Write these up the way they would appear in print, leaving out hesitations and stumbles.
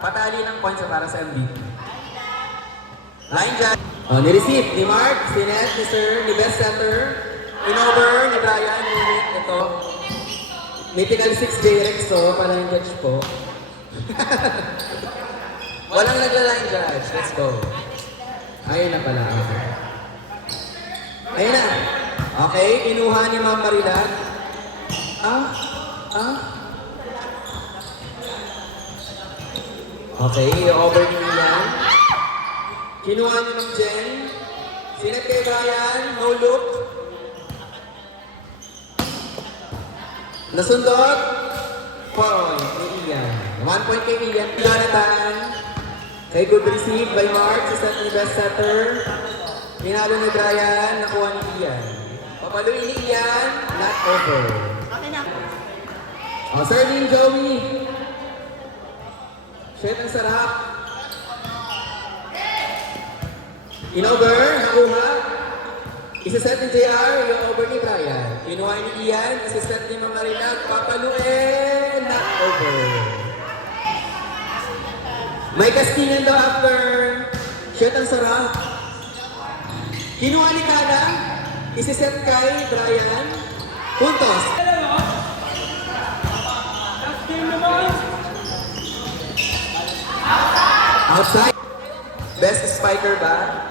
Patali ng points para sa MVP. Line judge. Ni-receive ni Mark, si Ned, ni Sir, ni Best Center, in-over, ni Brian, unit, ito. Mythical 6J Rexo, para yung judge po. Walang nagla-line judge. Let's go. Ayun na pala. Okay. Ayun na. Okay, kinuha ni Ma'am Marilag. Okay, i-over ni Ian. Kinuha ni Ma'am Jen. Sinet kay Brian, no look. Nasundot. Point ni Ian. 1 point kay Ian. Jonathan. Kay good receive by Mark sa set ni Best Setter. Pinalo ni Brian, nakuha ni Ian. Papaluin ni Ian, not over. Oh, serving Joey. Shit, ang sarap. In-over, nakuha. Isa-set ni JR, yung over ni Brian. Kinuha ni Ian, isa-set ni Ma'am Marinag. Papaluin, not over. May kastingan daw after. Shit, ang sarap. Kinuha ni Kana, isa-set kay Brian. Puntos. Outside. Best spiker ba?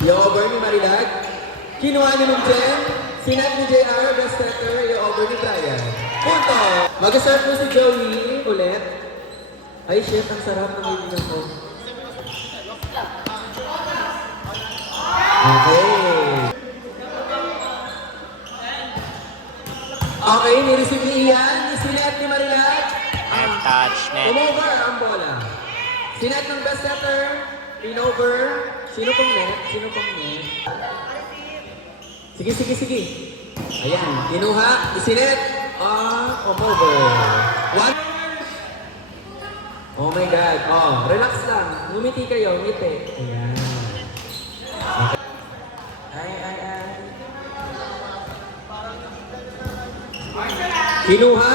Yung over ni Marilag. Kinuha ni Ma'am Jen. Sinat ni JR, best setter. Yung over ni Brian. Punto. Mag-start po si Joey ulit. Ay shit, ang sarap ng kaibigan ko. Okay. Okay, nireceive ni Ian. Sinat ni Marilag. Net touch, net. Umover ang bola. Sinet ng best setter. In-over. Sino pong net? Sino pong net? Sige. Ayan. Kinuha. Isinet. Umover. One. Oh my God. Oh, relax lang. Ngumiti kayo. Ngiti. Ayan. Okay. Ay. Kinuha.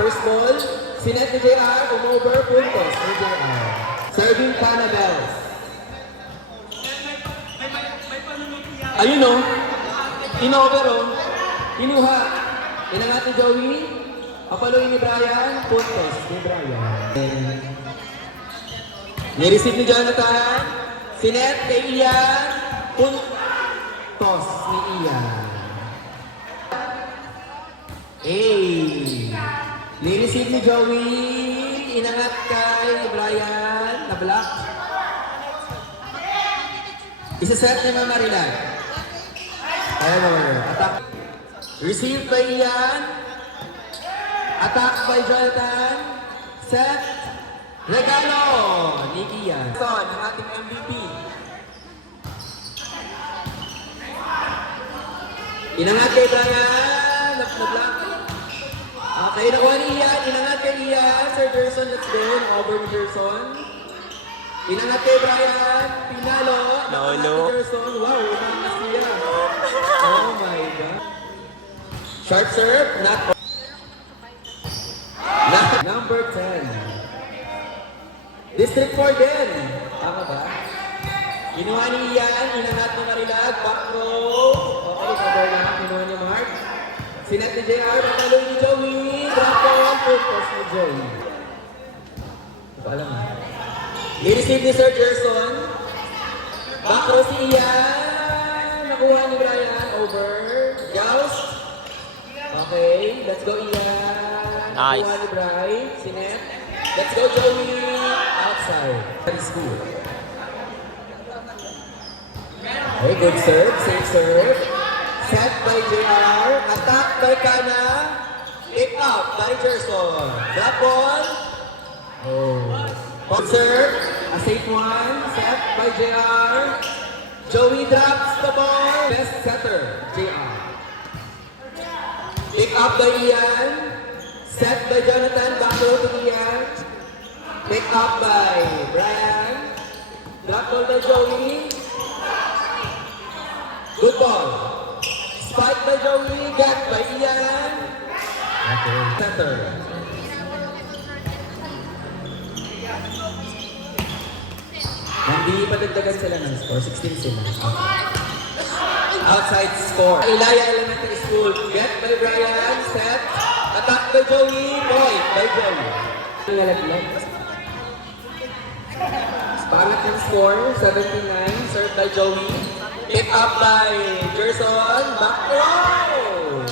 First ball. Sinet ni JR, umover, puntos ni JR. Serving Canabels. Ayun o. In-over o. Kinuha. Inangat ni Joey. Papaluin ni Brian, puntos ni Brian. Nireceive ni Jonathan. Sinet kay Ian, puntos ni Ian. Nireceive ni Joey, inangat kay Brian, na-block. Isa-set ni Ma'am Marilag. Error. Attack. Receive by Ian. Attack by Jonathan. Set. Regalo ni Ian. Son, ang ating MVP. Inangat kay Brian, na-block. Okay, nakuha ni Ian. Inangat kay Ian. Sir Gerson, let's go. Over ni Gerson. Inangat kay Brian. Pinalo. Lolo. Gerson. Wow, umangas niya. Oh my God. Sharp serve. Not. Number 10. District 4 din. Tama ba? Kinuha ni Ian. Inangat ni Marilag. Back row. Okay, cover na. Kinuha ni Mark. Sinet ni JR, natalo ni Joey. Drop ball, puntos ni Joey. Hindi ko alam ha. I-receive ni Sir Gerson. Back row si Ian. Nakuha ni Brian. Over. Joust. Okay, let's go Ian. Nice. Nakuha ni Brian. Sinet. Let's go Joey. Outside. That good. Okay, good serve. Safe serve. Set by JR, attack by Kana, pick up by Gerson. Drop ball. Good serve, a safe one, set by JR. Joey drops the ball. Best setter, JR. Pick up by Ian, set by Jonathan, back row to Ian. Pick up by Brian. Drop ball by Joey. Good ball. Spike by Joey, got by Ian. Okay. Center. Hindi padagdagan sila ng score. 16 sila. Outside score. Ilaya Elementary School. Get by Brian. Set. Attack by Joey. Point by Joey. Nalaglag. Pangat ng score. 79. Served by Joey. Pick up by Gerson. Back row.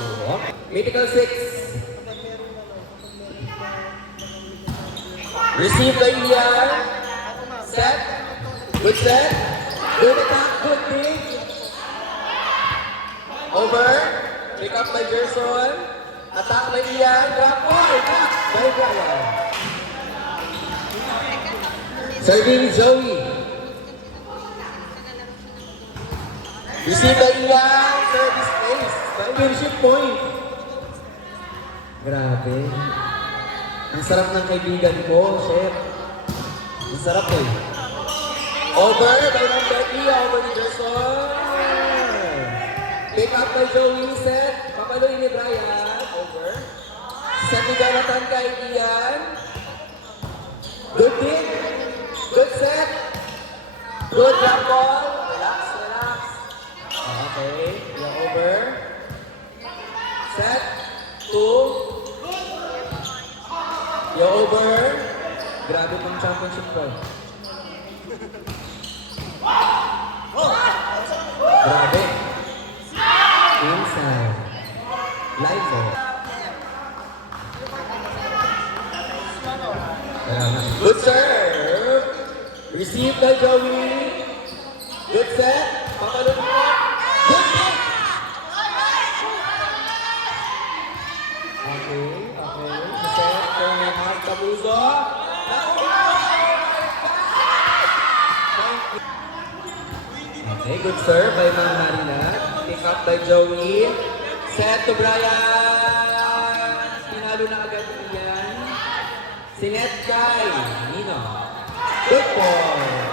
Mythical 6. Receive by Ian. Set. Good set. Good attack. Good dig. Over. Pick up by Gerson. Attack by Ian. Drop ball. Back by Brian. Serving Joey. Receive by Ian. Service ace. Championship point. Grabe. Ang sarap ng kaibigan ko, chef. Ang sarap eh. Over by number 3, over ni Gerson. Pick up by Joey, set. Papaluin ni Brian, over. Set ni Jonathan kay Ian. Good hit. Good set. Good drop ball. Relax, relax. Okay, yeah, over. Set. 2. Yo over. Grabe pang championship ko. Grabe. Inside. Live oh. Good serve. Received by Joey. Good set. Papalun mo. Good set. Okay, okay. Set kay Mark Tabuzo. Okay, good serve by Mang Marina. Pick up by Joey. Set to Brian. Pinalo na agad ni Ian. Sinet kay Nino. Good ball.